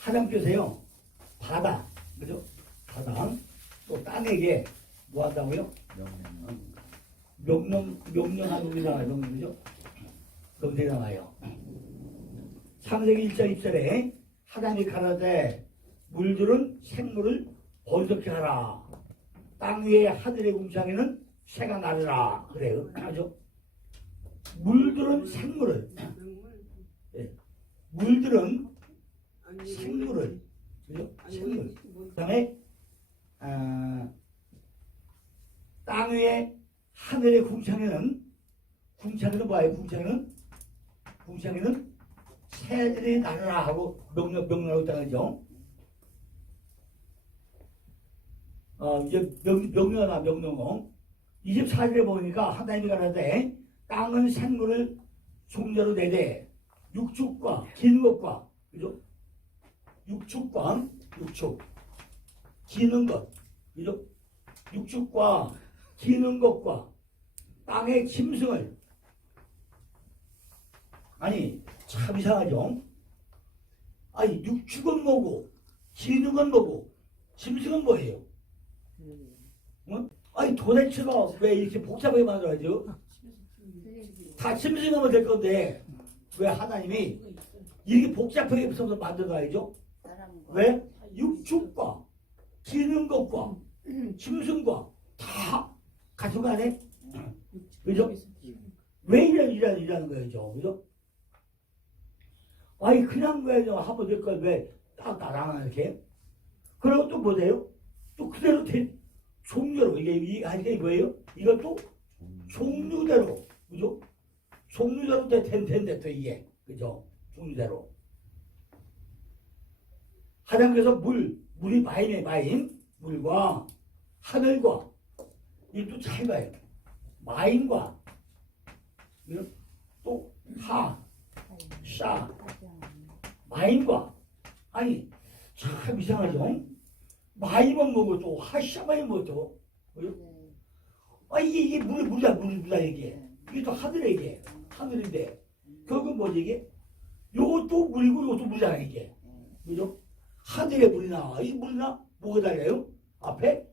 하나님께서요, 바다, 그죠? 바다, 또 땅에게 뭐 한다고요? 명령하는 놈이 나와요, 명령, 그죠? 거기에 나와요. 창세기 1장 2절에 하나님이 가라사대 물들은 생물을 번성케 하라. 땅 위에 하늘의 궁창에는 새가 나르라. 그래요. 아죠? 물들은 생물을, 네. 물들은 생물을, 그죠? 생물. 그 다음에 땅 위에 하늘의 궁창에는 뭐예요? 궁창에는 새들이 나르라 하고 명령하고 있다는 거죠. 이제 명령 24절에 보니까 하나님이 가라사대 땅은 생물을 종자로 내되 육축과 기는 것과, 그죠? 육축 기는 것, 그죠? 육축과 기는 것과 땅의 짐승을, 아니 참 이상하죠? 아니 육축은 뭐고 기는 건 뭐고 짐승은 뭐예요? 아니 도대체가 왜 이렇게 복잡하게 만들어야죠? 다 짐승하면 될 건데 왜 하나님이 이렇게 복잡하게 만들어야죠? 왜? 육축과 기는 것과 짐승과 다 가지고 가네? 그죠? 왜 이러는 거예요? 그죠? 아니 그냥 왜 하면 될 걸 왜 딱 나랑 이렇게? 그리고 또 뭐예요? 또 그대로 종류로 이게 뭐예요? 이것도 종류대로, 그죠? 종류대로 된대 또 이게, 그죠? 종류대로. 하나님께서 물이 마인, 물과 하늘과 이또 차이가요. 마인과 또 마인과, 아니 참 이상하죠? 마이면 뭐고 또 하샤마이 뭐또, 이게 물이다 이게 또 하늘인데 결국은 뭐지 이게? 요것도 물이고 요것도 물이잖아 이게, 그죠? 하늘에 물이 나와. 이 물이나 뭐가 달려요? 앞에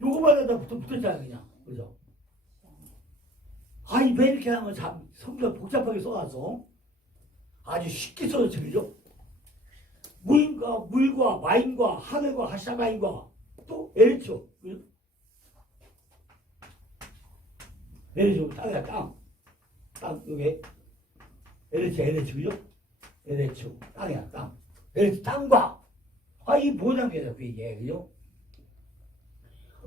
요거만 다 붙었잖아 그냥, 그죠? 아니 왜 이렇게 하면 참 성경 복잡하게 써놔서 아주 쉽게 써졌죠, 그죠? 물과 마인과 하늘과 하샤마인과 또 에레초, 그죠? 에레초 땅이야 땅 여기 에레초, 그죠? 에레초 땅이야 땅. 에레초 땅과 이 뭐냐는 거예요 이게, 그죠?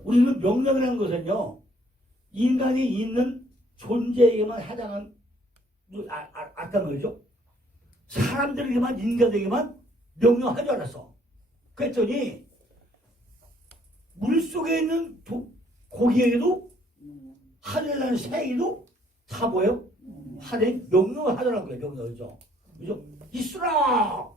우리는 명령이라는 것은요 인간이 있는 존재에게만 해당한 아까 뭐죠? 사람들에게만, 인간에게만 명령할 줄 알았어. 그랬더니 물속에 있는 고기에게도 하늘에 나는 새에게도 다 뭐예요? 하늘에 명령을 하더라는 거예요. 명령이죠. 그죠? 있으라!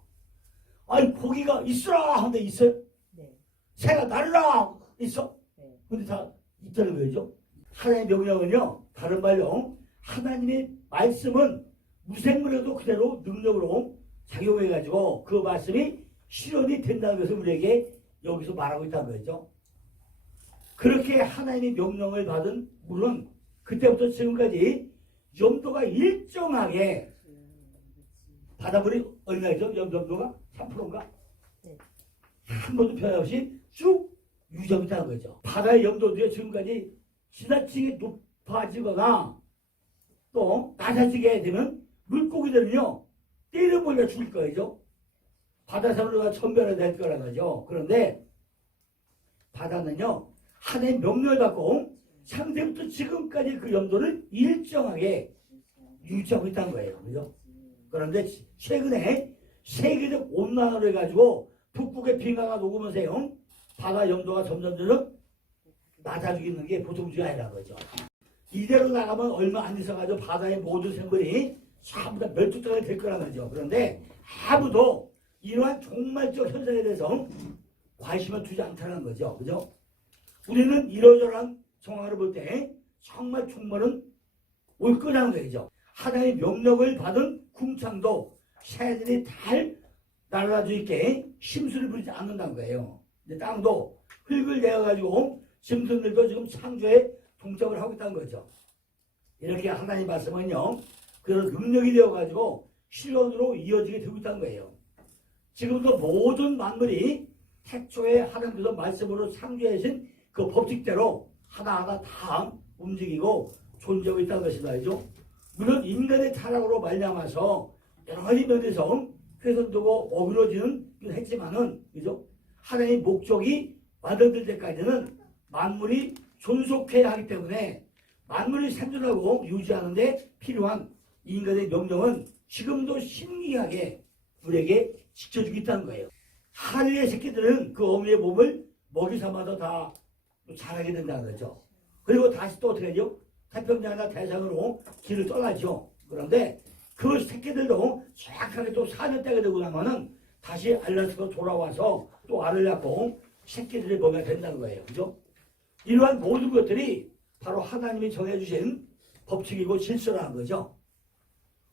아니 고기가 있으라 하는데 있어요? 네. 새가 날으라 있어? 네. 근데 다 있다는 거죠. 하나님의 명령은요 다른 말로 하나님의 말씀은 무생물에도 그대로 능력으로 작용해가지고 그 말씀이 실현이 된다는 것을 우리에게 여기서 말하고 있다는 거죠. 그렇게 하나님의 명령을 받은 물은 그때부터 지금까지 염도가 일정하게 바닷물이 얼마죠? 염도가 3%인가? 한 번도 변함없이 쭉 유지하고 있다는 거죠. 바다의 염도도 지금까지 지나치게 높아지거나 또 낮아지게 되면 물고기들은요 때려 몰려 죽을 거죠. 바다산으로가 천변이 될 거라는 거죠. 그런데 바다는요 하나님의 명령을 받고 상대부터 지금까지 그 염도를 일정하게 유지하고 있다는 거예요. 그죠? 그런데 최근에 세계적 온난화로 해가지고 북극의 빙하가 녹으면서요 바다 염도가 점점 낮아지고 있는 게 보통 문제가 아니라는 거죠. 이대로 나가면 얼마 안 있어가지고 바다의 모든 생물이 전부 다 멸종자가 될 거라는 거죠. 그런데 아무도 이러한 종말적 현상에 대해서 관심을 두지 않다는 거죠. 그죠? 우리는 이러저러한 상황을 볼 때 정말 종말은 올 거라는 거죠. 하나님의 명령을 받은 궁창도 새들이 달 날아다주 있게 심술을 부리지 않는다는 거예요. 이제 땅도 흙을 내어가지고 짐승들도 지금 창조에 동참을 하고 있다는 거죠. 이렇게 하나님 말씀은요, 그런 능력이 되어가지고 실현으로 이어지게 되고 있다는 거예요. 지금도 모든 만물이 태초에 하나님께서 말씀으로 창조하신 그 법칙대로 하나하나 다 움직이고 존재하고 있다는 것이다. 그죠? 물론 인간의 타락으로 말미암아서 여러 가지 면에서 훼손되고 어그러지는 했지만은, 그죠? 하나님의 목적이 완성될 때까지는 만물이 존속해야 하기 때문에 만물이 생존하고 유지하는데 필요한 인간의 명령은 지금도 신기하게 우리에게 지켜주고 있다는 거예요. 하늘의 새끼들은 그 어미의 몸을 먹이 삼아서 다 자라게 된다는 거죠. 그리고 다시 또 어떻게 하죠? 태평양이나 대상으로 길을 떠나죠. 그런데 그 새끼들도 정확하게 또 4년 때가 되고 나면은 다시 알라스카로 돌아와서 또 알을 낳고 새끼들의 먹이가 된다는 거예요. 그죠? 이러한 모든 것들이 바로 하나님이 정해주신 법칙이고 질서라는 거죠.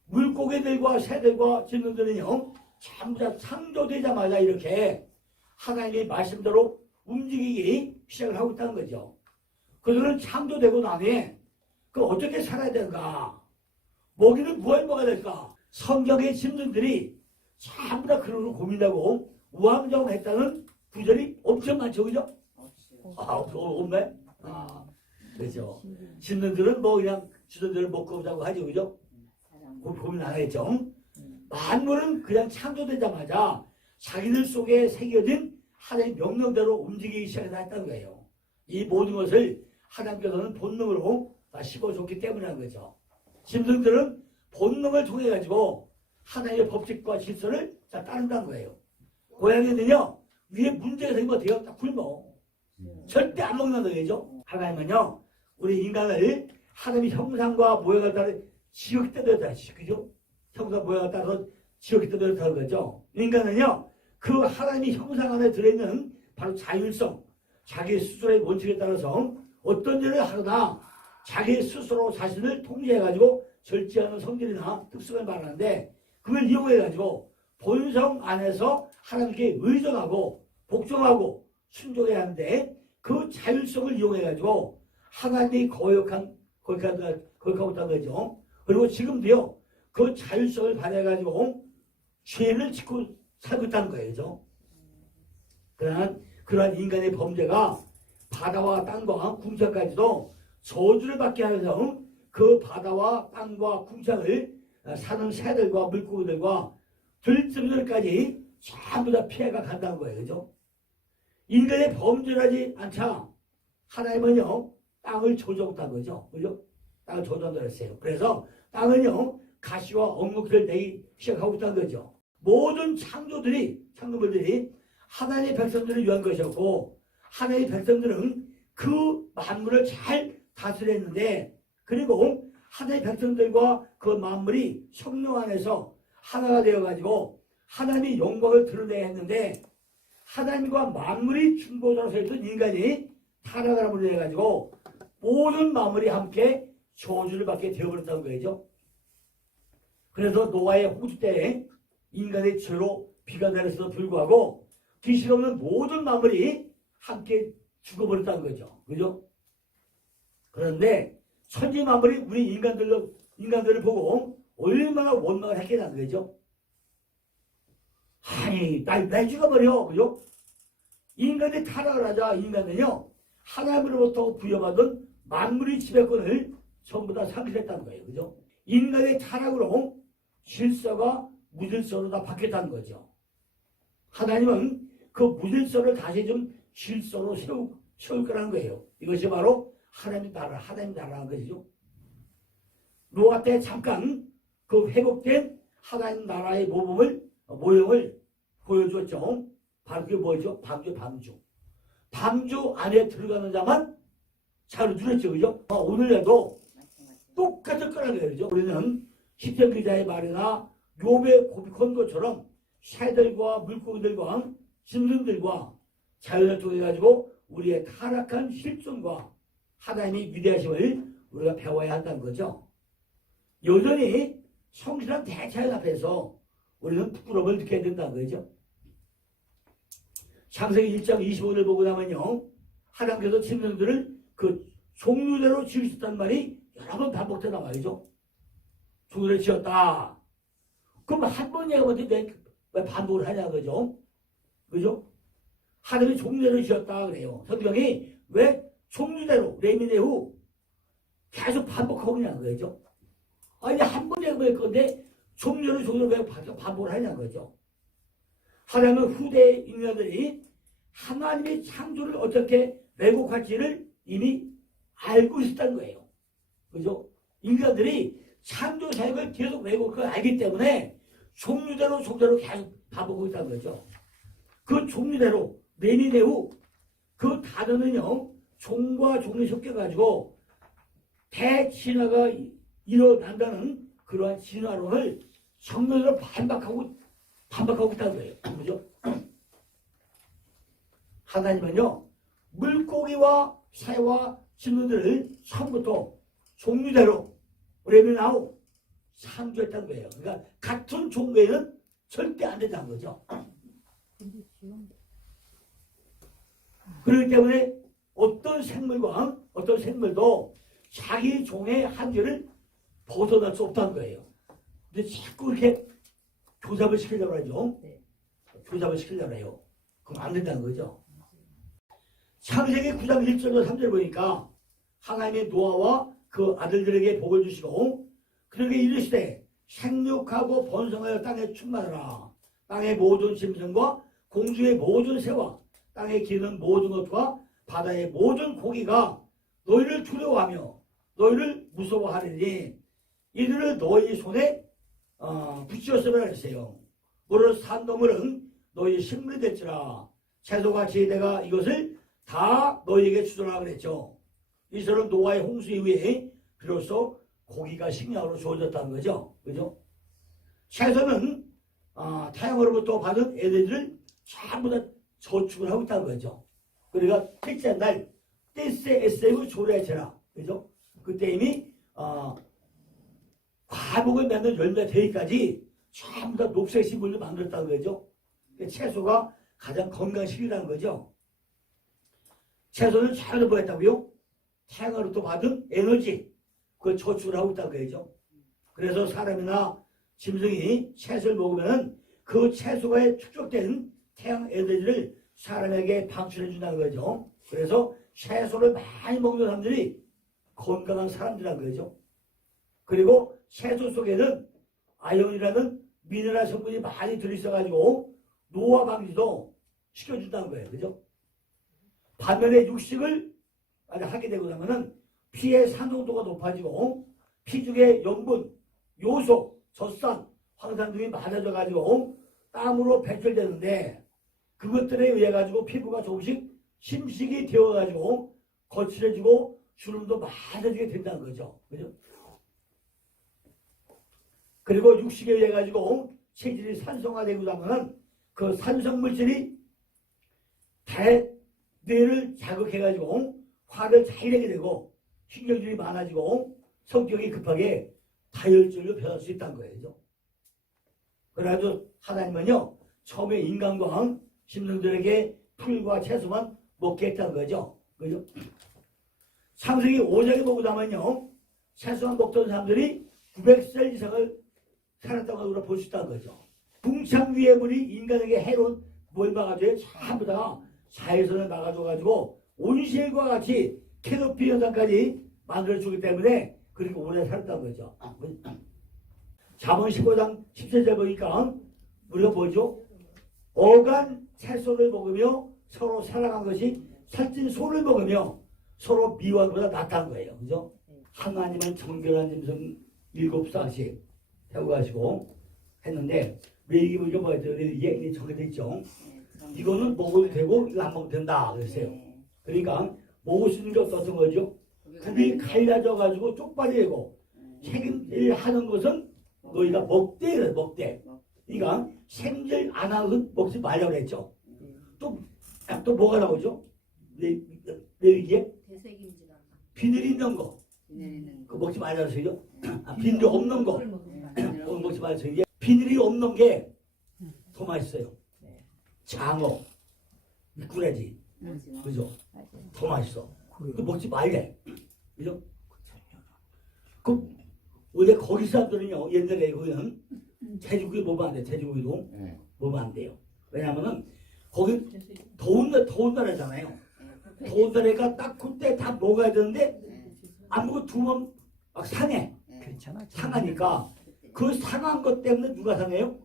물고기들과 새들과 짐승들은요, 전부 다 창조되자마자 이렇게 하나님의 말씀대로 움직이기 시작을 하고 있다는 거죠. 그들은 창조되고 나면 그 어떻게 살아야 될까? 먹이는 뭘 먹어야 될까? 성경의 짐승들이 전부 다 그런 걸 고민하고 우왕좌왕했다는 구절이 엄청 많죠, 그죠? 없네? 그렇죠. 짐승들은 뭐 그냥 짐승들을 먹고 오자고 하죠, 그죠? 고민 안 하겠죠. 만물은 그냥 창조되자마자 자기들 속에 새겨진 하나님의 명령대로 움직이기 시작했다는 거예요. 이 모든 것을 하나님께서는 본능으로 다 씹어줬기 때문이라는 거죠. 짐승들은 본능을 통해 가지고 하나님의 법칙과 질서를 다 따른다는 거예요. 고양이는요, 위에 문제가 생긴 거 대가 딱 굶어. 절대 안 먹는다는 거죠. 하나님은요, 우리 인간을 하나님의 형상과 모양을 따라 지옥에 떠들었다. 그죠? 형상 모양을 따라서 지옥에 떠들었다는 거죠. 인간은요, 그 하나님의 형상 안에 들어있는 바로 자율성, 자기 스스로의 원칙에 따라서 어떤 일을 하거나 자기 스스로 자신을 통제해가지고 절제하는 성질이나 특성을 말하는데, 그걸 이용해가지고 본성 안에서 하나님께 의존하고 복종하고 순종해야 하는데, 그 자율성을 이용해가지고 하나님이 거역하고 있다는 거죠. 그리고 지금도요, 그 자율성을 발휘해가지고 죄를 짓고 살고 있다는 거예요. 그죠? 그러한 인간의 범죄가 바다와 땅과 궁창까지도 저주를 받게 하면서 그 바다와 땅과 궁창을 사는 새들과 물고기들과 들짐승들까지 전부 다 피해가 간다는 거예요. 그죠? 인간의 범죄를 하지 않자 하나님은요, 땅을 조정했다는 거죠. 그죠? 땅을 조정을 했어요. 그래서 땅은요, 가시와 엉겅퀴를 내기 시작하고 있다는 거죠. 모든 창조물들이 하나님의 백성들을 위한 것이었고, 하나님의 백성들은 그 만물을 잘 다스렸는데, 그리고 하나님의 백성들과 그 만물이 성령 안에서 하나가 되어가지고 하나님의 영광을 드러내야 했는데, 하나님과 만물이 중보자로 서 있던 인간이 타락을 해가지고 모든 만물이 함께 저주를 받게 되어버렸다는 거죠. 그래서 노아의 홍수 때에 인간의 죄로 비가 내렸어도 불구하고 귀신 없는 모든 만물이 함께 죽어버렸다는 거죠. 그죠? 그런데 천지 만물이 우리 인간들을 보고 얼마나 원망을 했겠다는 거죠. 아니, 날 죽어버려. 그죠? 인간이 타락을 하자 인간은요, 하나님으로부터 부여받은 만물의 지배권을 전부 다 상실했다는 거예요. 그죠? 인간의 타락으로 질서가 무질서로 다 바뀌었다는 거죠. 하나님은 그 무질서를 다시 좀 질서로 세울 거라는 거예요. 이것이 바로 하나님 나라라는 것이죠. 노아 때 잠깐 그 회복된 하나님 나라의 모형을 보여줬죠. 바로 그게 뭐죠? 방주. 방주 안에 들어가는 자만 잘 누렸죠. 그죠? 오늘에도 똑같을 거라는 거예요. 그죠? 우리는 시편 기자의 말이나 욥의 권고처럼 새들과 물고기들과 짐승들과 자연을 통해 가지고 우리의 타락한 실존과 하나님의 위대하심을 우리가 배워야 한다는 거죠. 여전히 성실한 대자연 앞에서 우리는 부끄러움을 느껴야 된다는 거죠. 창세기 1장 25절 보고 나면요. 하나님께서 짐승들을 그 종류대로 지으셨다는 말이 여러 번 반복돼 나와야죠. 종류대로 지었다. 그럼 한 번 얘기하면 왜 반복을 하냐 그죠? 그죠? 하나님이 종류대로 지었다 그래요. 성경이 왜 종류대로 레미네후 계속 반복하고 있냐는 거죠. 아니 한 번 얘기할 건데 종류대로 왜 반복을 하냐는 거죠. 하나님은 후대 인간들이 하나님의 창조를 어떻게 왜곡할지를 이미 알고 있었다는 거예요. 그죠? 인간들이 창조 사역을 계속 왜곡을 알기 때문에 종류대로 계속 반복하고 있다는 거죠. 그 종류대로 레미네후 그 단어는요. 종과 종이 섞여가지고 대진화가 일어난다는 그러한 진화론을 정면으로 반박하고 있다는 거예요. 그죠? 하나님은요. 물고기와 새와 짐승들을 처음부터 종류대로 레미나우 창조했다는 거예요. 그러니까 같은 종류에는 절대 안 된다는 거죠. 그렇기 때문에 어떤 생물도 자기 종의 한계를 벗어날 수 없다는 거예요. 근데 자꾸 이렇게 교잡을 시키려고 하죠. 교잡을 시키려고 해요. 그럼 안 된다는 거죠. 창세기 9장 1절과 3절 보니까 하나님의 노아와 그 아들들에게 복을 주시고 그들에게 이르시되 생육하고 번성하여 땅에 충만하라. 땅의 모든 짐승과 공중의 모든 새와 땅에 기는 모든 것과 바다의 모든 고기가 너희를 두려워하며 너희를 무서워하리니 이들을 너희 손에 붙였으면 하세요. 무릇 산동물은 너희 식물이 될지라 채소같이 내가 이것을 다 너희에게 주소라 그랬죠. 이스라엘 노아의 홍수 이후에 비로소 고기가 식량으로 주어졌다는 거죠. 그죠? 채소는 태양으로부터 받은 에너지를 전부 다 저축을 하고 있다는 거죠. 그러니까 첫째 날 떼세 에세우 조레체라 그죠? 그때 이미 과목을 맺는 열매 되기까지 전부 다 녹색 식물을 만들었다는 거죠. 채소가 가장 건강식이라는 거죠. 채소는 자연을 보냈다고요? 태양으로부터 받은 에너지 그걸 저축을 하고 있다는 거죠. 그래서 사람이나 짐승이 채소를 먹으면 그 채소에 축적된 태양 에너지를 사람에게 방출해 준다는 거죠. 그래서 채소를 많이 먹는 사람들이 건강한 사람들이라는 거죠. 그리고 채소 속에는 아연이라는 미네랄 성분이 많이 들어있어가지고 노화 방지도 시켜준다는 거예요. 그죠? 반면에 육식을 하게 되고 나면은 피의 산성도가 높아지고 피중의 염분, 요소, 젖산, 황산 등이 많아져가지고 땀으로 배출되는데 그것들에 의해 가지고 피부가 조금씩 심식이 되어가지고 거칠어지고 주름도 많아지게 된다는 거죠. 그죠? 그리고 육식에 의해 가지고 체질이 산성화되고 나면은 그 산성물질이 뇌를 자극해 가지고 화를 잘 내게 되고 신경질이 많아지고 성격이 급하게 다혈질로 변할 수 있다는 거예요. 그죠? 그래가지고 하나님은요 처음에 인간과 짐승들에게 풀과 채소만 먹게 했다는 거죠. 그죠? 창세기 5장에 보고 나면요 채소만 먹던 사람들이 900살 이상을 살았다고 우리가 볼 수 있다는 거죠. 궁창 위의 물이 인간에게 해로운 뭘 막아줘요? 전부 다 자외선을 막아줘가지고 온실과 같이 캐노피 현상까지 만들어주기 때문에 그렇게 오래 살았다는 거죠. 잠언 15장 17절 보니까 우리가 뭐죠? 어간 채소를 먹으며 서로 사랑한 것이 살찐 소를 먹으며 서로 미워보다 낫다는 거예요. 그죠? 하나님은 정결한 짐승 7쌍씩 태워가시고 했는데 왜 이게 뭐가 이게 정해져 있죠? 이거는 먹어도 되고 이거 안 먹어도 된다 그랬어요. 그러니까 먹을 수 있는 게 어떤 거죠? 굽이 갈라져가지고 쪽발이 되고 책임질 하는 것은 너희가 먹되 그래 먹되. 그러니까 생질 안 하는 것은 먹지 말라고 그랬죠. 또 뭐가 나오죠? 왜 이게? 비늘 있는 거. 그거 먹지 말라고 했어요. 비늘 없는 거. 먹지 말라고 했어요. 비늘이 없는 게 더 맛있어요. 장어, 미꾸라지, 그죠? 더 맛있어. 그 먹지 말래. 그죠? 그 원래 거기 사람들은요, 옛날에 거기는 돼지고기 먹으면 안 돼. 돼지고기도 먹으면 안 돼요. 왜냐면은 거기 더운 나라잖아요. 더운 나라가 딱 그때 다 먹어야 되는데 안 먹고 두면 막 상해. 상하니까 그 상한 것 때문에 누가 상해요?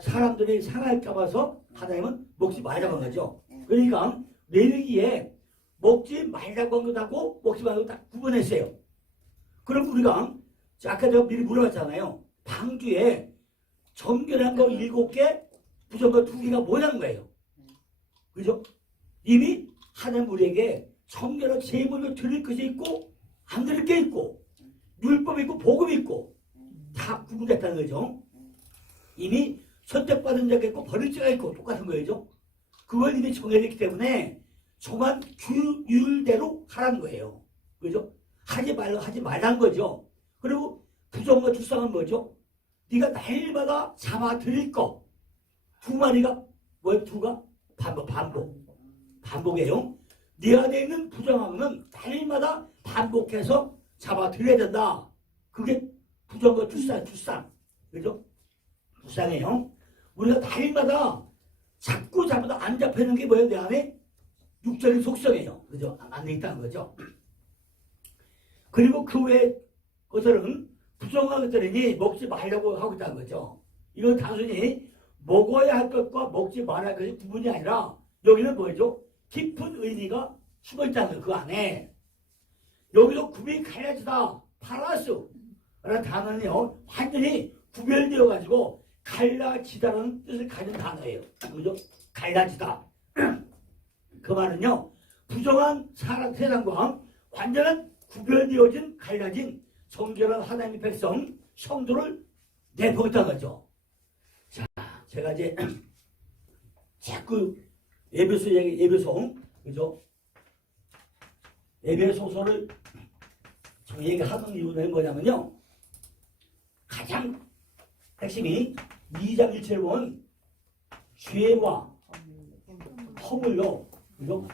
사람들이 상할까 봐서 하나님은 먹지 말라고 한 거죠. 그러니까 레위기에 먹지 말라고 한 것하고 먹지 말라고 딱 구분했어요. 그럼 우리가 아까 제가 미리 물어봤잖아요. 방주에 정결한 거 7개, 부정거 2개가 뭐냐는 거예요. 그죠? 이미 하나님 우리에게 정결한 제물을 드릴 것이 있고 안 드릴 게 있고 율법이 있고 복음이 있고 다 구분됐다는 거죠. 이미 선택받은 자가 있고 버릴 자가 있고 똑같은 거죠. 그걸 이미 정해졌기 때문에 정한 규율대로 하라는 거예요. 그죠? 하지 말라는 거죠. 그리고 부정과 주상은 뭐죠? 네가 날마다 잡아 드릴 거 2마리가 뭐예요? 2가? 반복이에요. 네 안에 있는 부정하고는 날마다 반복해서 잡아 드려야 된다. 그게 부정과 주상. 그죠? 주상이에요. 우리가 날마다 자꾸 잡아도 안 잡히는 게 뭐예요? 내 안에 육적인 속성이에요. 그죠? 안 돼 있다는 거죠. 그리고 그 외 것들은 부정한 것들이니 먹지 말라고 하고 있다는 거죠. 이건 단순히 먹어야 할 것과 먹지 말아야 할 것이 구분이 아니라 여기는 뭐죠? 깊은 의미가 숨어 있다는 거예요. 그 안에. 여기서 구분이 갈라지다. 파라스라는 단어는요. 완전히 구별되어 가지고 갈라지다라는 뜻을 가진 단어예요. 그죠? 갈라지다. 그 말은요. 부정한 세상과 완전한 구별되어진 갈라진 정결한 하나님의 백성 성도를 내보겠다는 거죠. 자, 제가 이제 자꾸 예배소 그죠? 예배소서를 얘기하는 이유는 뭐냐면요. 가장 핵심이 2장 1절에 보면 죄와 허물로 그죠?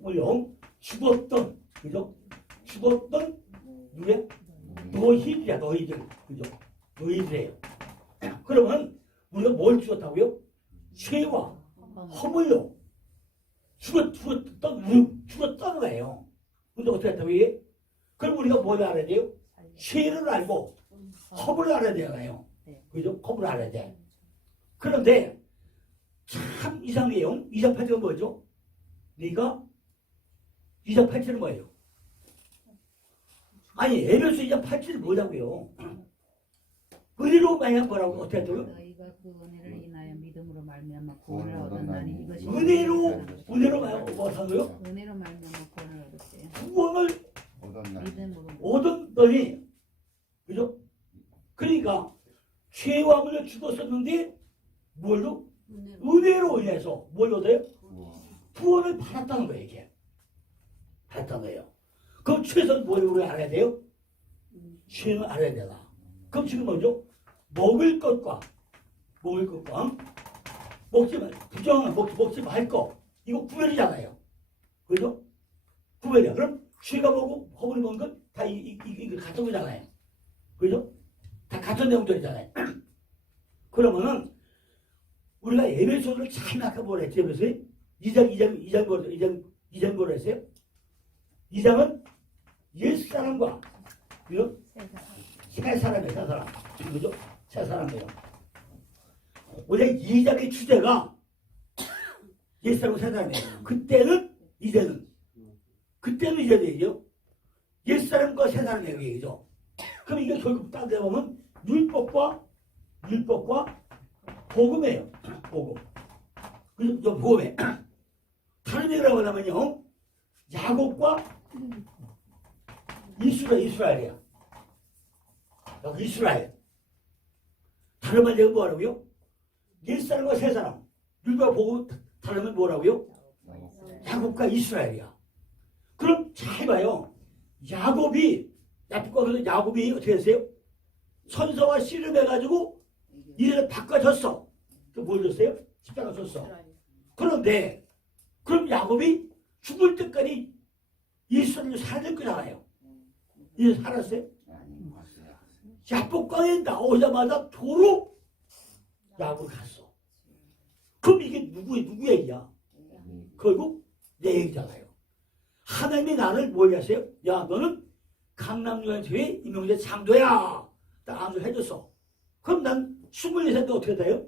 허물로 죽었던 그죠? 죽었던 누구야? 너희들이야. 너희들 그죠? 너희들이에요. 그러면 우리가 뭘 죽었다고요? 죄와 허물로 죽었던 거예요. 근데 어떻게 했다고 이게? 그럼 우리가 뭘 알아야 돼요? 죄를 알고 허물을 알아야 되잖아요. 그죠? 허물을 알아야 돼. 그런데 참 이상해요. 2장 8절은 뭐죠? 네가 2장 8절은 뭐예요? 아니 에베소 2장 8절이 뭐라고요? 은혜로 말미암아 뭐라고 어떻게 했다고요? 너희가 그 은혜를 인하여 믿음으로 말미암아 구원을 얻었나니 이것이 은혜로 말미암아 뭐 하고요? 은혜로 말미암아 구원을 얻었어요. 구원을 얻었더니 그죠? 그러니까 죄와 함을 죽었었는데 뭘로? 은혜로 인해서 뭘 얻어요? 구원을 받았다는 거예요. 이게 받았다는 거예요. 그럼 최소한 뭘 우리가 알아야 돼요? 죄는 알아야 되나? 그럼 지금 뭐죠? 먹을 것과 먹지 말 부정한 먹지 말 거 이거 구별이잖아요. 그죠? 구별이야. 그럼 죄가 뭐고 허물이 먹은 건 다 이거 같은 거잖아요. 그죠? 다 같은 내용들이잖아요. 그러면은 우리가 에베소서를 참 아까 뭐라 했지? 에베소에 2장 뭐라 했어요? 2장은 옛사람과 그죠? 새 사람이에요. 새 사람. 그죠? 새 사람이에요. 원래 2장의 주제가 옛사람과 새 사람이에요. 그때는 이제는 얘기죠. 옛사람과 새 사람이에요. 얘기죠. 그럼 이게 결국 따져 보면 율법과 복음이에요. 복음. 그죠? 복음에 다른 얘기라고 하면요. 야곱과 이스라엘이야. 이스라엘. 다른 말 얘기는 뭐라고요? 옛사람과 새사람. 율법과 복음 다르면 뭐라고요? 야곱과 이스라엘이야. 그럼 잘 봐요. 야곱이 어떻게 했어요? 선서와 씨름해가지고 이래서 바꿔줬어. 뭘 줬어요? 십자가 줬어. 그런데 그럼 야곱이 죽을 때까지 이스라엘로 살아날 거잖아요. 이제 살았어요? 야복강에 나오자마자 도로 야곱 갔어. 그럼 이게 누구의 얘기야? 결국 내 얘기잖아요. 하나님이 나를 뭘 하세요? 야, 너는 강남유엔교회 임용재 장도야. 딱 안수를 해줬어. 그럼 난 24살 때 어떻게 돼요?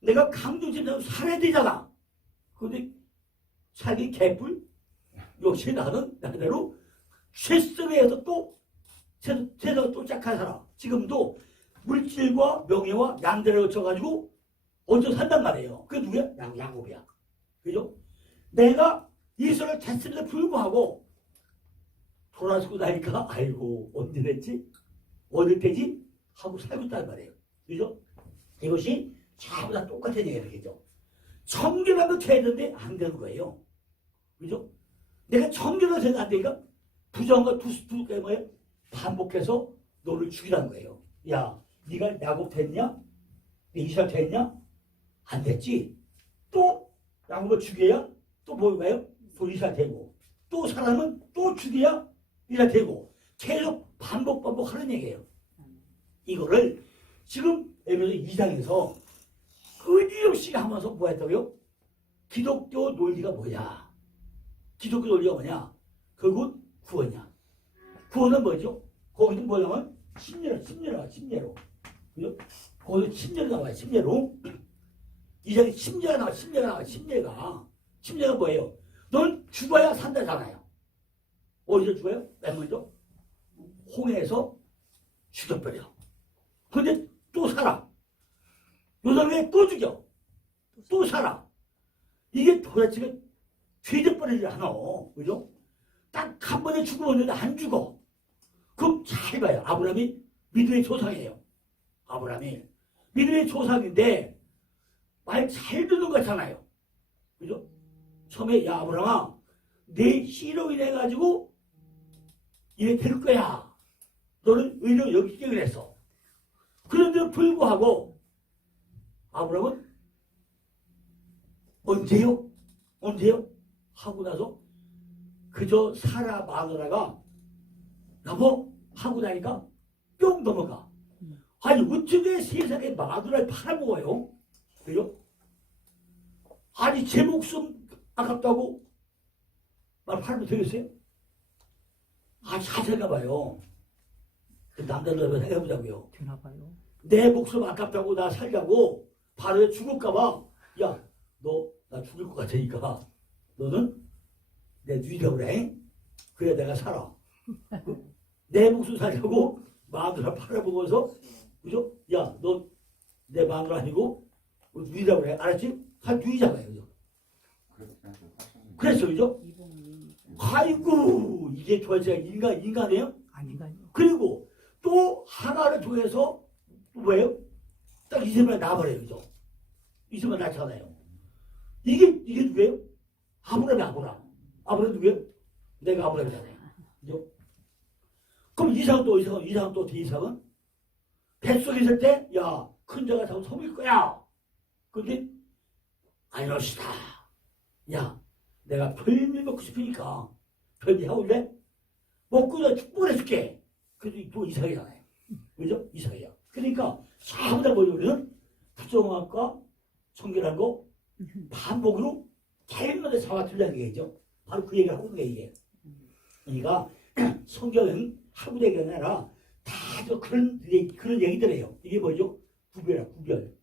내가 강조집에서 살아야 되잖아. 그런데 살기 개뿔? 역시 나는 나대로 쇠성에서 또 세상 또 짝한 사람. 지금도 물질과 명예와 양대를 거쳐가지고 얹어 산단 말이에요. 그게 누구야? 야곱이야. 그죠? 내가 이스라엘 됐음에도 불구하고 돌아서고 나니까 아이고 언제 됐지? 어딜 때지? 하고 살고 있단 말이에요. 그죠? 이것이 전부 다 똑같은 얘기예요. 그죠? 청결하면 되는데 안 되는 거예요. 그죠? 내가 청결하면 되는 안 되니까 부정과 두개 뭐예요? 반복해서 너를 죽이라는 거예요. 야, 네가 야곱 됐냐? 네 이스라엘 됐냐? 안 됐지? 또 야곱을 죽여야 또 뭐가요? 또 이스라엘 되고 또 사람은 또 죽여야 이스라엘 되고 계속 반복하는 얘기예요. 이거를 지금 에베소 2장에서 끊임없이 하면서 뭐 했다고요? 기독교 논리가 뭐냐? 기독교 논리가 뭐냐? 그건 구원이야. 구원은 뭐죠? 거기서 뭐냐면 심리로. 그죠? 거기서 심리로 나와요. 심리로. 이 장에 심리가 나와. 심리가 뭐예요? 넌 죽어야 산다잖아요. 어디서 죽어요? 맨 먼저 홍해에서 죽여버려. 근데 또 살아. 요단에 또 죽여. 또 살아. 이게 도대체가 죄짓버리지 않아. 그죠? 딱 한 번에 죽으면 안 죽어. 그럼 잘 봐요. 아브라함이 믿음의 조상이에요. 아브라함이 믿음의 조상인데 말 잘 듣는 거잖아요. 그죠? 처음에 야 아브라함아 내 씨로 인해 가지고 이래 될 거야. 너는 의로 여기게 그랬어. 그런데도 불구하고 아브라함은 언제요? 하고 나서 그저 사라 마누라가 여보 하고 나니까 뿅 넘어가. 아니 어떻게 세상에 마누라를 팔아먹어요? 그죠? 아니 제 목숨 아깝다고 말 팔면 되겠어요? 잘 생각해봐요. 남자들 생각해보자고요. 되나봐요. 내 목숨 아깝다고 나 살자고 바로 죽을까봐 야 너 나 죽을 것 같으니까 너는 내 누이라고 그래. 그래 내가 살아. 내 목숨 살자고 마누라 팔아먹어서 그죠? 야 너 내 마누라 아니고 누이라고 그래. 알았지? 다 누이잖아요. 그죠? 그랬어 그죠? 아이고 이게 도대체 인간이에요? 아닌가요? 그리고 또 하나를 통해서 뭐예요? 딱 이스마엘 나버려요. 그죠? 이스마엘 낳잖아요. 이게 누구예요? 아브라함. 아브라함 누구예요? 내가 아브라함이잖아요. 그죠? 그럼 이상은 또 이상은 뱃속에 있을 때, 야, 큰 자가 자꾸 섬길 거야. 근데, 아니었시다. 야, 내가 별미 먹고 싶으니까, 별미 해올래? 먹고 나 축복을 해줄게. 그래도 또 이상이잖아요. 그죠? 이상이야. 그러니까, 전부 다 뭐죠? 우리는 부정함과 청결한 거, 반복으로 계속마다 사와 틀리는 얘기죠. 바로 그 얘기를 하고 있는 게 이게. 그러니까, 성경은 하고 얘기가 아니라, 다 그런 얘기들이에요. 이게 뭐죠? 구별.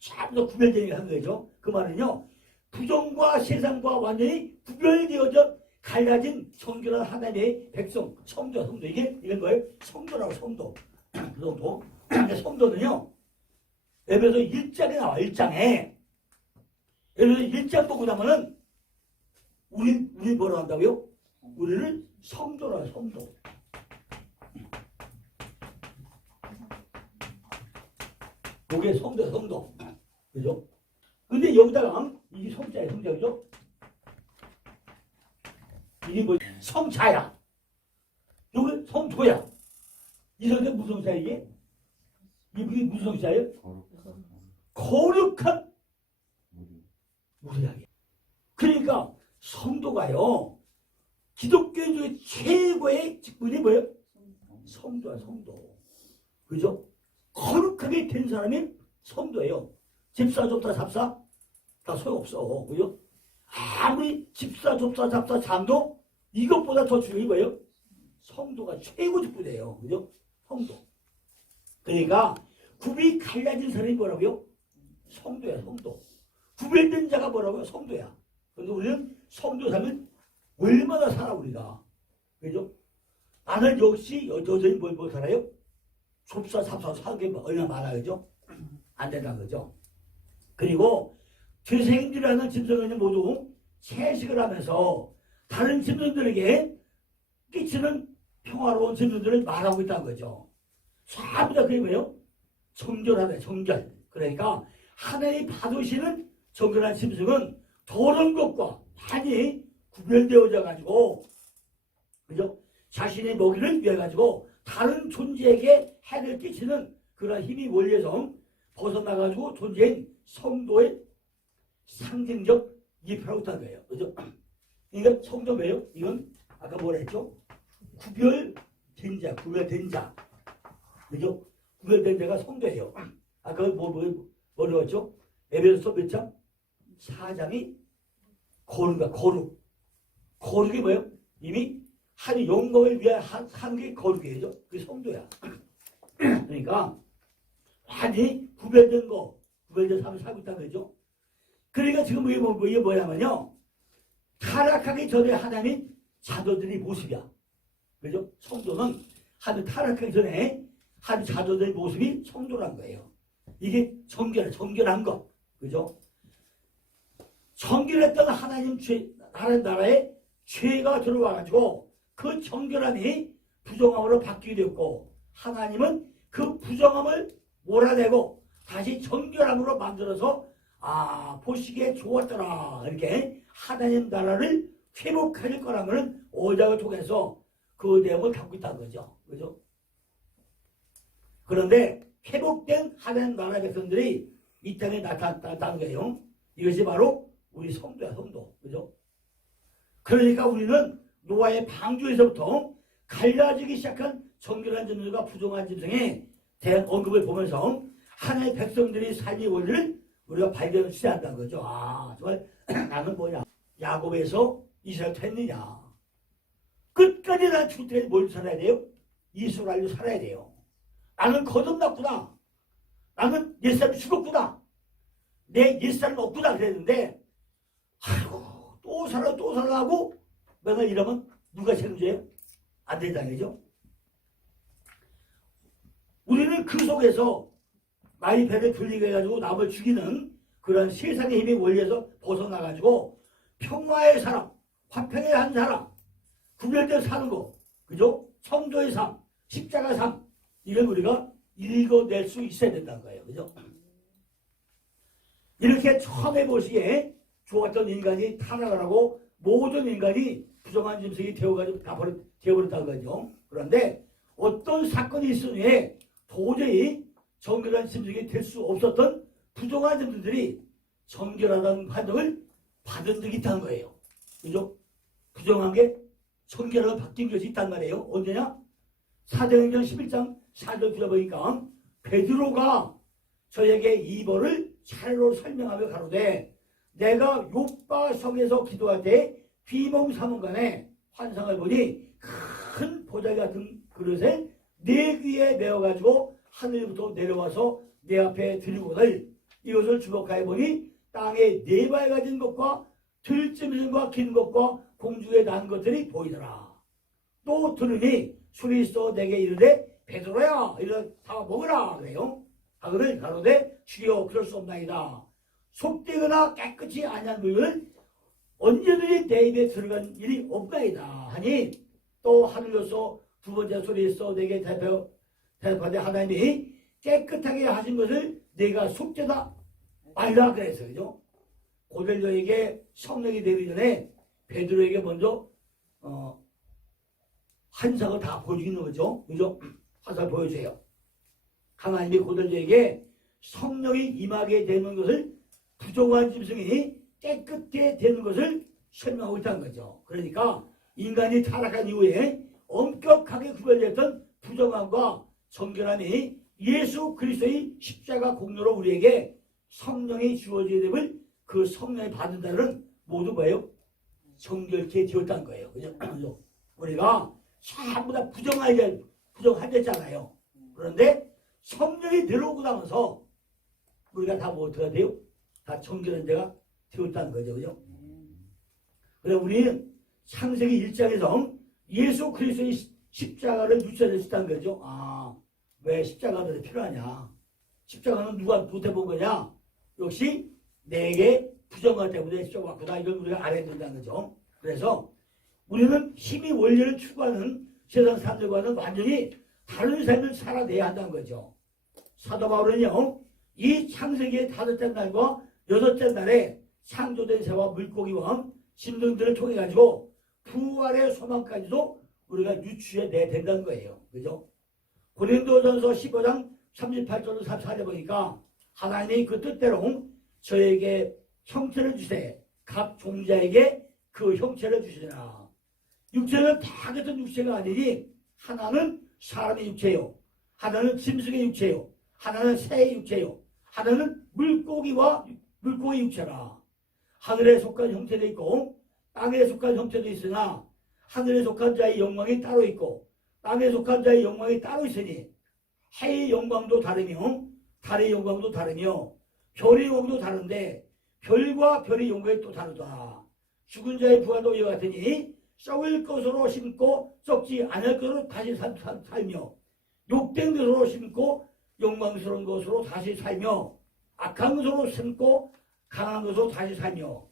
전부 다 구별된 얘기를 하는 거죠. 그 말은요, 부정과 세상과 완전히 구별되어져 갈라진 성결한 하나님의 백성, 성도. 이게 이런 거예요. 성도라고, 성도. 성도는요, 에베소 1장에 나와, 1장에. 에베소 1장 보고 나면은, 우리 뭐라고 한다고요? 우리를 성도라, 성도. 그게 성도. 그죠? 근데 여기다가, 이게 성자죠? 이게 뭐, 성자야. 여기 성도야. 이 성자 무슨 성자야, 이게? 이게 무슨 성자예요? 거룩한 무리하게. 그러니까 성도가요, 기독교의 최고의 직분이 뭐예요? 성도야, 성도. 그죠? 거룩하게 된 사람이 성도예요. 집사, 좁사, 잡사 다 소용없어. 그죠? 아무리 집사, 좁사, 잡사, 장도 이것보다 더 중요한 거예요. 성도가 최고 직분이에요. 그죠? 성도. 그러니까 굽이 갈라진 사람이 뭐라고요? 성도야, 성도. 구별된 자가 뭐라고요? 성도야. 그런데 우리는 성도 살면 얼마나 살아 우리가. 그죠? 나는 역시 여전히 뭘 살아요? 좁사, 잡사 사는 게 얼마나 많아요. 그죠? 안 된다는 거죠. 그리고 죄생들이라는 짐승은 모두 채식을 하면서 다른 짐승들에게 끼치는 평화로운 짐승들을 말하고 있다는 거죠. 전부 다 그게 뭐예요? 정결하네, 정결. 그러니까 하나님이 받으시는 정결한 짐승은 더러운 것과 많이 구별되어져 가지고, 그죠? 자신의 먹이를 위해 가지고 다른 존재에게 해를 끼치는 그런 힘이 원리에서 벗어나가지고 존재인 성도의 상징적 이표라고 했다는 거예요. 그죠? 그러니까 성도 뭐예요? 이건 아까 뭐라 했죠? 구별된 자, 구별된 자. 그죠? 구별된 자가 성도예요. 아까 뭐라고 했죠? 에베소서 몇 장? 4장이 거룩이야, 거룩. 거룩이 뭐예요? 이미 한 영광을 위해 한 게 거룩이에요. 그게 성도야. 그러니까 완전히 구별된 거, 구별된 삶을 살고 있다는 거죠. 그러니까 지금 이게 뭐냐면요, 타락하기 전에 하나님 자녀들의 모습이야. 그죠? 성도는 하나님 타락하기 전에 하나님 자녀들의 모습이 성도란 거예요. 이게 정결한 거. 그죠? 정결했던 하나님 나라에 죄가 들어와가지고 그 정결함이 부정함으로 바뀌게 되었고, 하나님은 그 부정함을 몰아내고 다시 정결함으로 만들어서 보시기에 좋았더라, 이렇게 하나님 나라를 회복할 거라면 오작을 통해서 그 내용을 갖고 있다는 거죠. 그죠? 그런데 회복된 하나님 나라 백성들이 이 땅에 나타났다는 거예요. 이것이 바로 우리 성도야, 성도. 그죠? 그러니까 우리는 노아의 방주에서부터 갈라지기 시작한 정결한 짐승과 부정한 짐승에 대한 언급을 보면서 하나님의 백성들이 삶의 원리를 우리가 발견해야 한다는 거죠. 정말 나는 뭐냐? 야곱에서 이스라엘 했느냐? 끝까지 난 죽을 때까지 뭘 살아야 돼요? 이스라엘로 살아야 돼요. 나는 거듭났구나. 나는 옛사람이 죽었구나. 내 옛사람이 없구나 그랬는데, 아이고 또 살아하고 맨날 이러면 누가 책임져요? 안 된다는 우리는 그 속에서 나의 배를 불리게 해가지고 남을 죽이는 그런 세상의 힘의 원리에서 벗어나가지고 평화의 사람, 화평의 한 사람, 구별되어 사는 거, 그죠? 성도의 삶, 십자가 삶, 이걸 우리가 읽어낼 수 있어야 된다는 거예요. 그죠? 이렇게 처음에 보시기에 좋았던 인간이 타락을 하고 모든 인간이 부정한 짐승이 되어가지고 다 되어버렸다는 거죠. 그런데 어떤 사건이 있으니 도저히 정결한 짐승이 될 수 없었던 부정한 짐승들이 정결하다는 판정을 받은 적이 있다는 거예요. 그죠? 부정한 게 정결하게 바뀐 것이 있단 말이에요. 언제냐? 사도행전 11장 4절 들어보니까 베드로가 저에게 이 벌을 차례로 설명하며 가로되 내가 요빠 성에서 기도할 때 비몽사몽간에 환상을 보니 큰 보자기 같은 그릇에 내 귀에 메어가지고 하늘부터 내려와서 내 앞에 들고들 이것을 주목하여 보니 땅에 네 발 가진 것과 들짐승과 긴 것과 공중에 난 것들이 보이더라. 또 들으니 술이 있어 내게 이르되 베드로야 이를 다 먹으라 그래요. 그를 가로되 주여 그럴 수 없나이다. 속되거나 깨끗이 아니한 물건을 언제든지 내 입에 들어간 일이 없나이다 하니 또 하늘로서 두 번째 소리 있어 내게 대답하되 하나님이 깨끗하게 하신 것을 내가 속죄다 말라 그랬어요. 그죠? 고넬료에게 성령이 되기 전에 베드로에게 먼저 환상을 다 보여주는 거죠. 그죠? 환상을 보여줘요. 하나님이 고넬료에게 성령이 임하게 되는 것을 부정한 짐승이 깨끗게 되는 것을 설명하고 있다는 거죠. 그러니까 인간이 타락한 이후에 엄격하게 구별됐던 부정함과 정결함이 예수 그리스도의 십자가 공로로 우리에게 성령이 주어지게 됨을 그 성령이 받는다는 모두 뭐예요? 정결케 되었다는 거예요. 그죠? 우리가 전부 다 부정하겠잖아요. 그런데 성령이 들어오고 나면서 우리가 다 뭐 어떻게 돼요? 다 정결한 자가 되었다는 거죠. 그죠? 그래 우리는 창세기 1장에서 예수 그리스도의 십자가를 유치했다는 거죠. 아, 왜 십자가가 필요하냐? 십자가는 누가 못해본 거냐? 역시 내게 부정한 때문에 십자가 왔구나. 이걸 우리가 알아야 된다는 거죠. 그래서 우리는 힘이 원리를 추구하는 세상 사람들과는 완전히 다른 삶을 살아내야 한다는 거죠. 사도 바울은요, 이 창세기의 5째 날과 6째 날에 창조된 새와 물고기와 짐승들을 통해 가지고 부활의 소망까지도 우리가 유추해내야 된다는 거예요. 그죠? 고린도전서 15장 38절 34절 보니까 하나님이 그 뜻대로 저에게 형체를 주세 각 종자에게 그 형체를 주시나. 육체는 다 같은 육체가 아니니 하나는 사람의 육체요, 하나는 짐승의 육체요, 하나는 새의 육체요, 하나는 물고기와 물고기 육체라. 하늘에 속한 형체도 있고 땅에 속한 형체도 있으나 하늘에 속한 자의 영광이 따로 있고 땅에 속한 자의 영광이 따로 있으니 해의 영광도 다르며 달의 영광도 다르며 별의 영광도 다른데 별과 별의 영광이 또 다르다. 죽은 자의 부활도 이와 같으니 썩을 것으로 심고 썩지 않을 것으로 다시 살며 욕된 것으로 심고 영광스러운 것으로 다시 살며 악한 것으로 심고 강한 것으로 다시 살며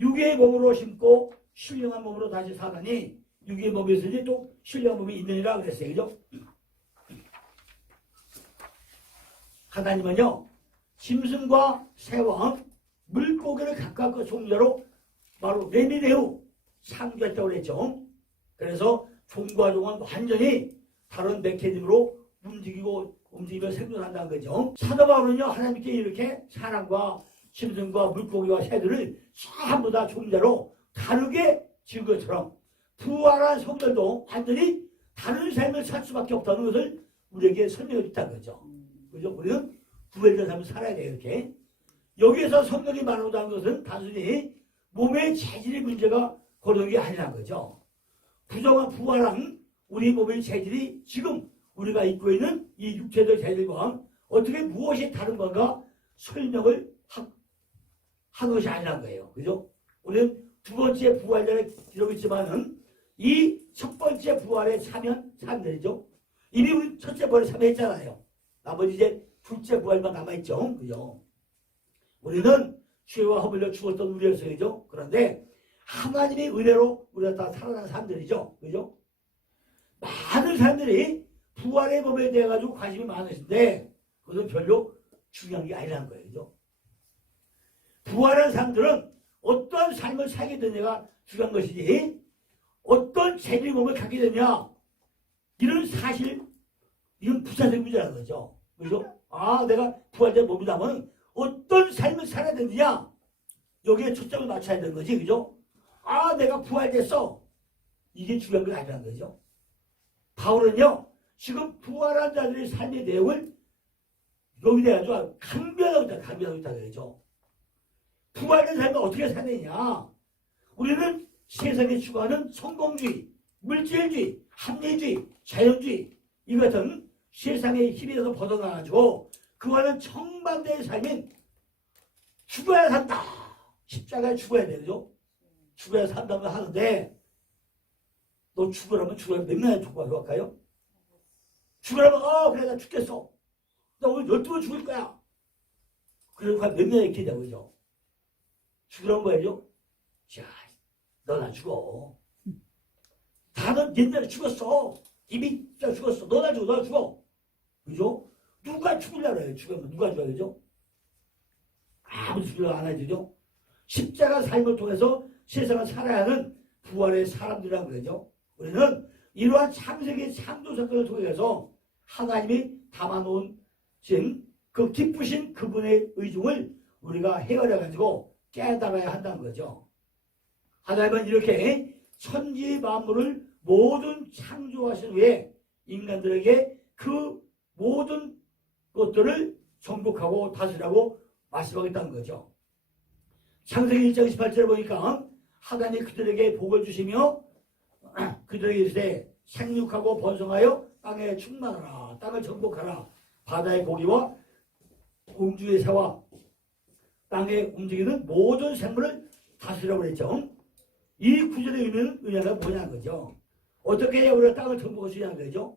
육의 몸으로 심고 신령한 몸으로 다시 사다니 육의 몸이 있으니 또 신령한 몸이 있느니라 그랬어요. 그죠? 하나님은요 짐승과 새와 물고기를 각각 그 종자로 바로 레미네우 창조했다고 그랬죠. 그래서 종과 종은 완전히 다른 메커니즘으로 움직이며 생존한다는 거죠. 사도 바울은요 하나님께 이렇게 사람과 짐승과 물고기와 새들을 전부 다 종자로 다르게 지은 것처럼 부활한 성들도 완전히 다른 삶을 살 수밖에 없다는 것을 우리에게 설명해 줬다는 거죠. 그죠? 우리는 구별된 삶을 살아야 돼요. 이렇게. 여기에서 성령이 말하는 것은 단순히 몸의 체질의 문제가 그런 게 아니라는 거죠. 부정한 부활한 우리 몸의 체질이 지금 우리가 입고 있는 이 육체적 체질과 어떻게 무엇이 다른 건가 설명을 한 것이 아니라는 거예요. 그죠? 우리는 두 번째 부활 전에 기록이 있지만은 이 첫 번째 부활에 참여한 사람들이죠. 이미 우리 첫째 부활에 참여했잖아요. 나머지 이제 둘째 부활만 남아있죠. 그죠? 우리는 죄와 허물려 죽었던 우리였어요. 그런데 하나님의 은혜로 우리가 다 살아난 사람들이죠. 그죠? 많은 사람들이 부활의 법에 대해 가지고 관심이 많으신데 그것은 별로 중요한 게 아니라는 거예요. 그죠? 부활한 사람들은 어떤 삶을 살게 되냐가 중요한 것이지 어떤 재미의 몸을 갖게 되냐 이런 사실 이건 부차적인 문제라는 거죠. 그죠? 아 내가 부활된 몸이라면 어떤 삶을 살아야 되느냐 여기에 초점을 맞춰야 되는 거지. 그죠? 아 내가 부활됐어 이게 중요한 건 아니라는 거죠. 바울은요 지금 부활한 자들의 삶의 내용을 여기다 아주 강변하고 있다는 거죠. 부활된 삶을 어떻게 사느냐. 우리는 세상에 추구하는 성공주의, 물질주의, 합리주의, 자연주의 이 같은 세상의 힘에서 벗어나가지고 그와는 정반대의 삶인 죽어야 산다. 십자가에 죽어야 되죠. 죽어야 산다고 하는데 너 죽으라면 죽으라면 몇 명이나 죽어갈까요? 죽으라면 그래 나 죽겠어. 나 오늘 12번 죽을 거야. 그러니까 몇 명이나 있게 되죠. 죽으라는 거예요. 자, 너 나 죽어. 다들 옛날에 죽었어. 이미 죽었어. 너 나 죽어. 너 나 죽어. 그죠? 누가 죽으려고 해요. 죽으면 누가 죽어야죠? 아무도 죽으려고 안 해야죠. 십자가 삶을 통해서 세상을 살아야 하는 부활의 사람들이라는 거죠. 우리는 이러한 창세기 창조 사건을 통해서 하나님이 담아놓은 지금 그 기쁘신 그분의 의중을 우리가 헤아려가지고 깨달아야 한다는 거죠. 하나님은 이렇게 천지 만물을 모든 창조하신 후에 인간들에게 그 모든 것들을 정복하고 다스리라고 말씀하겠다는 거죠. 창세기 1장 18절에 보니까 하나님이 그들에게 복을 주시며 그들에게 이르시되 생육하고 번성하여 땅에 충만하라. 땅을 정복하라. 바다의 고기와 공중의 새와 땅에 움직이는 모든 생물을 다스리라고 그랬죠. 이 구절의 의미가 뭐냐는 거죠. 어떻게 해야 우리가 땅을 정복할 수 있냐는 거죠.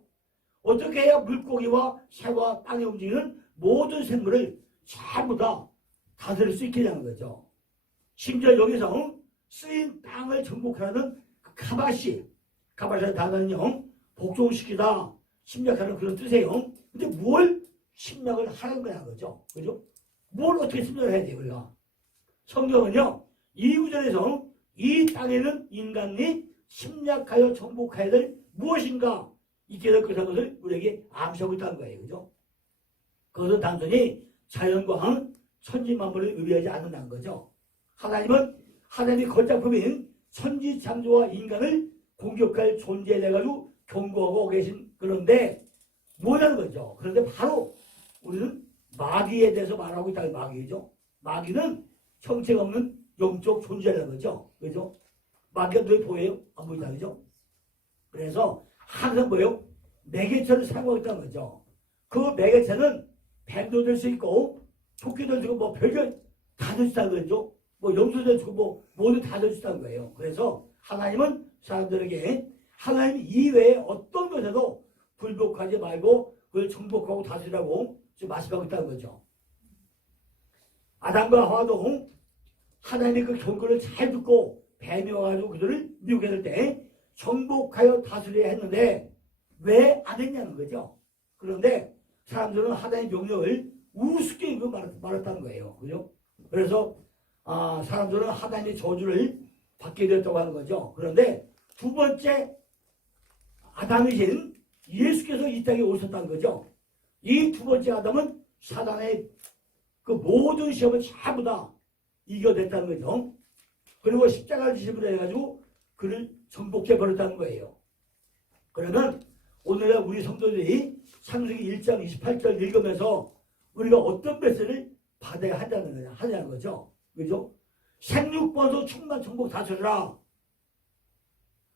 어떻게 해야 물고기와 새와 땅에 움직이는 모든 생물을 전부 다 다스릴 수 있겠냐는 거죠. 심지어 여기서 쓰인 땅을 정복하는 카바시의 단어는요, 복종시키다, 침략하는 그런 뜻이에요. 근데 뭘 침략을 하는 거냐 그죠? 그죠? 뭘 어떻게 침략을 해야 돼요, 우리가? 성경은요, 이 구절에서 이 땅에는 인간이 침략하여 정복해야 될 무엇인가 있게 될 것을 우리에게 암시하고 있다는 거예요. 그죠? 그것은 단순히 자연과 천지만물을 의미하지 않는다는 거죠. 하나님은 하나님의 걸작품인 천지창조와 인간을 공격할 존재에 내가지고 경고하고 계신 그런데 뭐냐는 거죠. 그런데 바로 우리는 마귀에 대해서 말하고 있다는 마귀죠. 마귀는 형체가 없는 영적 존재라는 거죠. 그죠? 마귀가 눈에 보여요? 안 보인다. 그죠? 그래서 항상 뭐예요? 매개체를 사용하고 있다는 거죠. 그 매개체는 뱀도 될 수 있고 토끼도 될 수 있고 뭐 별별 다 될 수 있다는 거죠. 뭐 염소도 될 수 있고 뭐 모두 다 될 수 있다는 거예요. 그래서 하나님은 사람들에게 하나님 이외에 어떤 것에도 불복하지 말고 그걸 정복하고 다스리라고 지금 말씀하고 있다는 거죠. 아담과 하와도 하나님의 그 경고를 잘 듣고 뱀이 와가지고 그들을 미혹게 될 때 정복하여 다스려야 했는데 왜 안 했냐는 거죠. 그런데 사람들은 하나님의 명령을 우습게 읽고 말했다는 거예요. 그죠? 그래서 사람들은 하나님의 저주를 받게 되었다고 하는 거죠. 그런데 두 번째 아담이신 예수께서 이 땅에 오셨다는 거죠. 이 두 번째 아담은 사단의 그 모든 시험을 전부 다 이겨냈다는 거죠. 그리고 십자가를 지심으로 해가지고 그를 정복해 버렸다는 거예요. 그러면 오늘 우리 성도들이 창세기 1장 28절 읽으면서 우리가 어떤 메시지를 받아야 하냐는 거죠. 그죠? 생육번소 충만 정복 다스리라.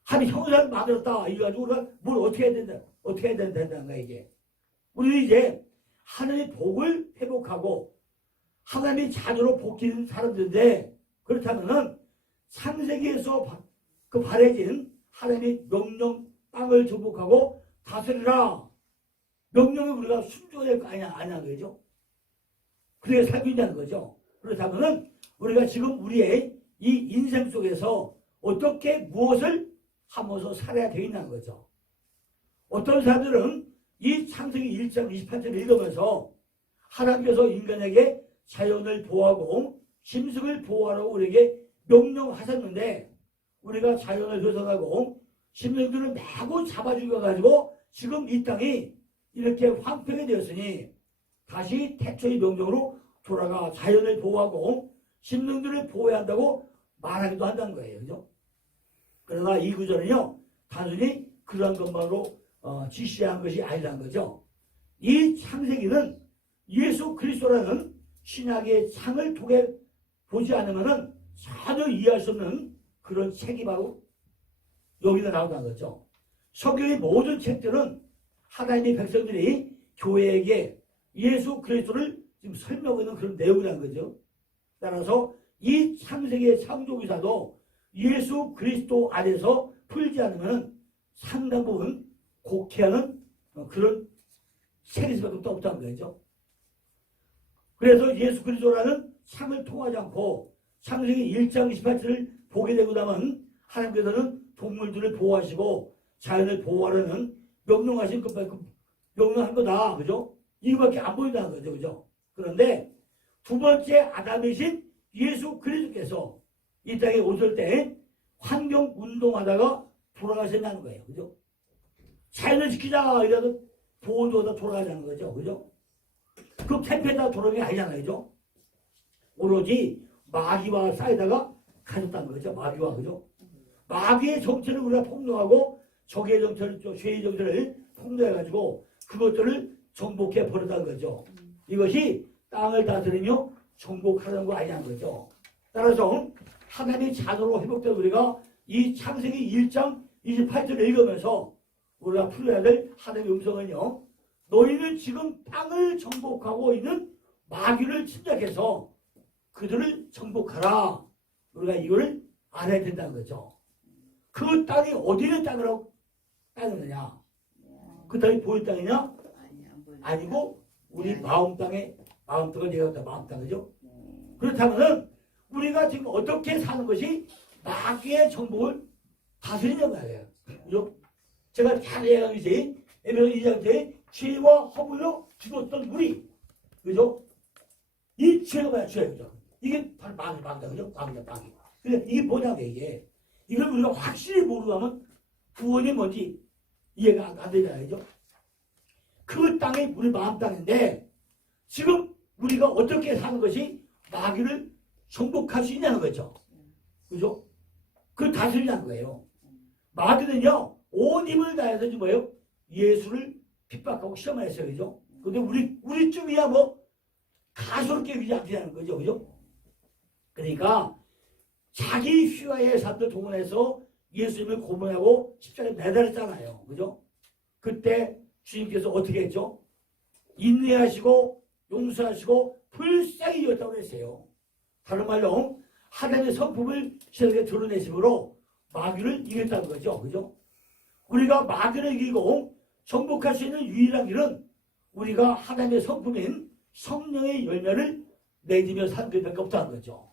한 형사를 만들었다. 이래가지고 우리가 뭘 어떻게 해야 된다. 어떻게 해야 된다는 거야, 이게. 우리는 이제 하나님의 복을 회복하고 하나님의 자녀로 복귀는 사람들인데 그렇다면은 창세기에서 그 바래진 하나님의 명령 땅을 정복하고 다스리라. 명령을 우리가 순종해야 될 거 아니야, 그죠? 그래야 살고 있다는 거죠. 그렇다면은 우리가 지금 우리의 이 인생 속에서 어떻게 무엇을 하면서 살아야 되겠냐는 거죠. 어떤 사람들은 이 창세기 1장 28절 읽으면서 하나님께서 인간에게 자연을 보호하고 심승을 보호하라고 우리에게 명령하셨는데 우리가 자연을 훼손하고 심승들을 마구 잡아 죽여가지고 지금 이 땅이 이렇게 황폐하게 되었으니 다시 태초의 명령으로 돌아가 자연을 보호하고 심승들을 보호해야 한다고 말하기도 한다는 거예요. 그죠? 그러나 이 구절은요, 단순히 그런 것만으로 지시한 것이 아니라는 거죠. 이 창세기는 예수 그리스도라는 신약의 창을 통해 보지 않으면 전혀 이해할 수 없는 그런 책이 바로 여기다 나온다는 거죠. 성경의 모든 책들은 하나님의 백성들이 교회에게 예수 그리스도를 지금 설명하는 그런 내용이라는 거죠. 따라서 이 창세기의 창조기사도 예수 그리스도 안에서 풀지 않으면 상당 부분 곡해하는 그런 책이 수밖에 없다는 거죠. 그래서 예수 그리스도라는 창을 통하지 않고 창세기 1장 28절을 보게 되고 나면 하나님께서는 동물들을 보호하시고 자연을 보호하려는 명령하신 명령한 거다. 그죠? 이거밖에 안 보인다는 거죠. 그죠? 그런데 두 번째 아담이신 예수 그리스도께서 이 땅에 오실 때 환경 운동하다가 돌아가셨다는 거예요. 그죠? 자연을 지키자 이래도 보호도다 돌아가자는 거죠. 그죠? 그 캠페인다 돌아온 게 아니잖아요. 그죠? 오로지 마귀와 싸이다가 가졌다는 거죠. 마귀와, 그죠? 마귀의 정체를 우리가 폭로하고 적의 정체를, 죄의 정체를 폭로해가지고 그것들을 정복해 버렸다는 거죠. 이것이 땅을 다스리며 정복하는 거 아니냐는 거죠. 따라서 하나님의 자녀로 회복된 우리가 이 창세기 1장 28절을 읽으면서 우리가 풀어야 될 하나님의 음성은요. 너희는 지금 땅을 정복하고 있는 마귀를 침략해서 그들을 정복하라. 우리가 이걸 알아야 된다는 거죠. 그 땅이 어디를 땅으로 땅이느냐? 그 땅이 보일 땅이냐? 아니고 우리 마음 땅에 마음 땅을 내가 마음 땅이죠. 그렇다면은 우리가 지금 어떻게 사는 것이 마귀의 정복을 다스리는 거예요. 그죠? 제가 잘 얘기하듯이 에베소 2장 때 죄와 허물로 죽었던 우리, 그죠? 이 죄가 뭐야, 죄, 그죠? 이게 바로 마귀다, 그죠? 마귀다, 마귀. 근데 이게 뭐냐고, 이게. 이걸 우리가 확실히 모르고 하면 구원이 뭔지 이해가 안 되잖아요, 그죠? 그 땅이 우리 마음 땅인데 지금 우리가 어떻게 사는 것이 마귀를 정복할 수 있냐는 거죠. 그죠? 그걸 다스리는 거예요. 마귀는요, 온 힘을 다해서 뭐예요? 예수를 핍박하고 시험했어요. 그죠? 근데 우리쯤이야 뭐, 가소롭게 위장하는 거죠. 그죠? 그러니까, 자기 휘하의 사람들 동원해서 예수님을 고문하고 십자가에 매달았잖아요. 그죠? 그때 주님께서 어떻게 했죠? 인내하시고, 용서하시고, 불쌍히 여겼다고 했어요. 다른 말로, 하나님의 성품을 세상에 드러내심으로 마귀를 이겼다는 거죠. 그죠? 우리가 마귀를 이기고 정복할 수 있는 유일한 길은 우리가 하나님의 성품인 성령의 열매를 맺으며 사는 것밖에 없다는 거죠.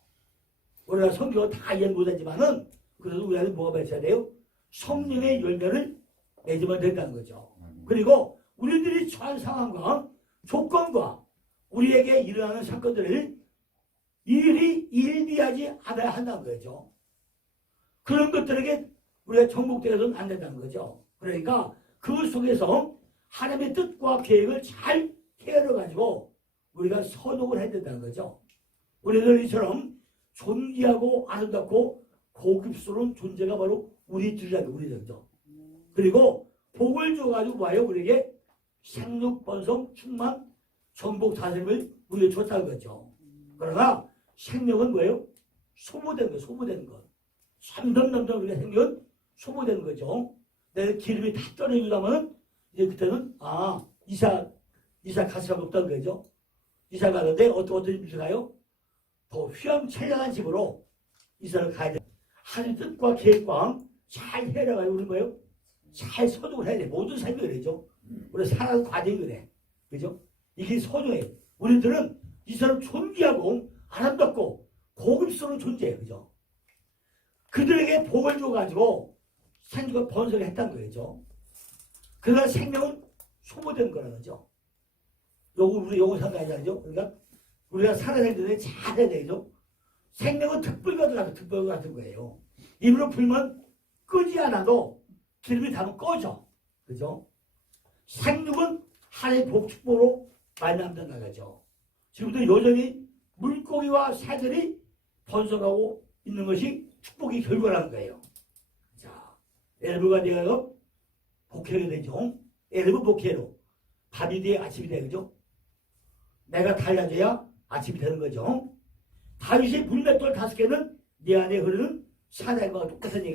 우리가 성경을 다 이해 못하지만은 그래도 우리한테 뭐가 맺혀야 돼요? 성령의 열매를 맺으면 된다는 거죠. 그리고 우리들이 처한 상황과 조건과 우리에게 일어나는 사건들을 일일이 일비하지 않아야 한다는 거죠. 그런 것들에게 우리가 정복되어서는 안 된다는 거죠. 그러니까 그 속에서 하나님의 뜻과 계획을 잘 헤아려가지고 우리가 선호를 해야 된다는 거죠. 우리는 이처럼 존귀하고 아름답고 고급스러운 존재가 바로 우리들이라는 우리들이죠. 그리고 복을 줘가지고 와요. 우리에게 생육, 번성, 충만, 정복, 다스림을 우리에게 줬다는 거죠. 그러나 생명은 뭐예요? 소모된 거, 소모된 것. 점점점점 우리가 생명은 소모되는 거죠. 내 기름이 다 떨어지려면 이제 그때는 이사 갈 수가 없다는 거죠. 이사 가는데 어떤 집을 가요? 더 휘황찬란한 집으로 이사를 가야 돼. 하나님 뜻과 계획과 잘 해나가요. 우리 뭐예요? 잘 소득을 해야 돼. 모든 삶이 그래죠. 우리 살아가는 과정이 그래. 그죠? 이게 소중해. 우리들은 이 사람 존귀하고 아름답고 고급스러운 존재예요. 그죠? 그들에게 복을 줘가지고 생명을 번성했다는 거죠. 그러나 생명은 소모된 거라는 거죠. 우리 요거 상관이죠. 그러니까 우리가 살아낼 때는 잘 해야 되죠. 생명은 특불과 같은 거예요. 입으로 불면 끄지 않아도 기름이 닿으면 꺼져. 그죠? 생육은 하나님의 복 축복으로 말미암는 거죠. 지금도 여전히 물고기와 새들이 번성하고 있는 것이 축복의 결과라는 거예요. 자, 엘브가 되어 복회가 되죠. 엘브 복회로 밤이 돼 아침이 돼, 그죠? 내가 달라져야 아침이 되는 거죠. 다윗의 물맷돌 5개는 내 안에 흐르는 사나이와 똑같은 얘기.